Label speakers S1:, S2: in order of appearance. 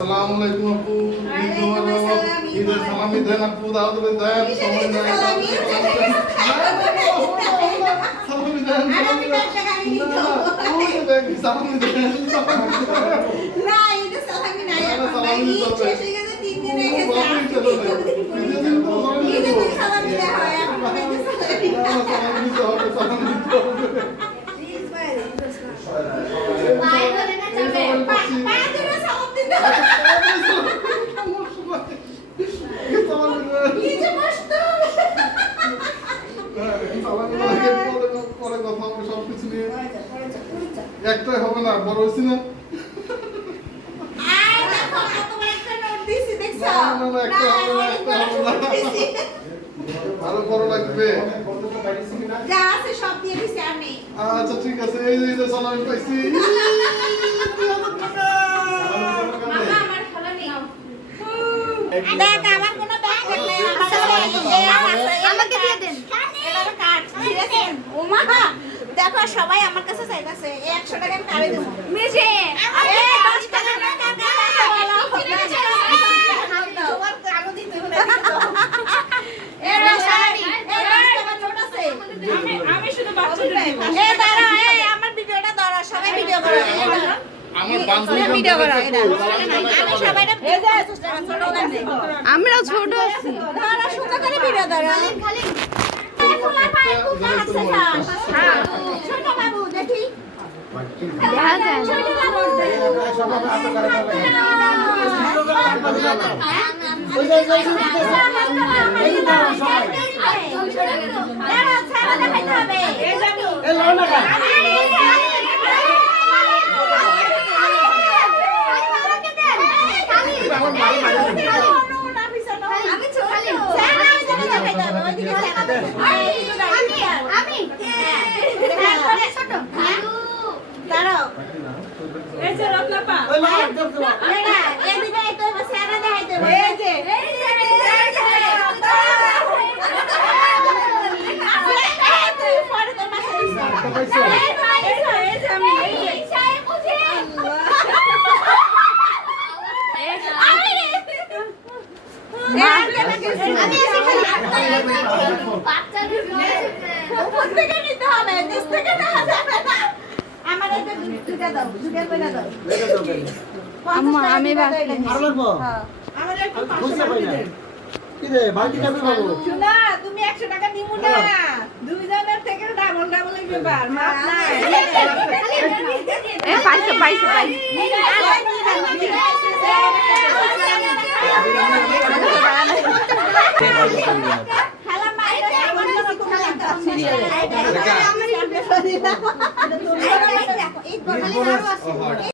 S1: সালাম আলাইকুম আপু ঈদের সালামি দেন আপু করে দেন সালামি দেন সালামি দেন দেন সালামি দেন
S2: না এটা সালামি নাই
S1: সালামি দেন হবে।
S2: শেষ হয়ে গেছে তিন দিন রেখে
S1: ও, বাবাই চলে যাবে। ঈদের দিন তো সালামি
S2: ঈদের
S1: দেবো।
S2: দিন সালামি দেওয়া হয় এখন ঈদের সালামি
S1: না, না, সালামি দিতে হবে সালামি দিতে হবে
S2: পায়ে ধরে না যাবে পা- পায়ে ধরে সালাম দিতে হবে
S1: সালামি দেন
S2: নিচে বসতে হবে
S1: সালামি লাগে পরে পরে কথা হবে সব কিছু নিয়ে একটাই হবে না বড় হয়েছি না
S2: বড় বড়
S1: লাগবে আচ্ছা ঠিক আছে এই যে সালামি পাইছি
S2: আমাকে দিয়ে এটার দেখো সবাই আমার কাছে চাইতেছে একশো টাকা আমি কারে দেবো মেজে ছোট
S3: আছি
S2: দাঁড়া সুন্দর করে ভিডিও দাঁড়া খালি ছোট আমি ছোট আমি ছোট। দাঁড়াও।
S3: এই যে রত্নাপা।
S2: এটা এদিকে আইতে হবে দেখাইতে এই যে। এই ভাই এই যে আমি এই যে উপর থেকে নিতে হবে নিচ থেকে না।
S4: পাবো?
S3: শোনা তুমি একশো টাকা দিব না দুইজনের থেকে ডাবল ডাবল ব্যাপার মাপ নাই পাইছো পাইছো পাইছো
S2: খেলা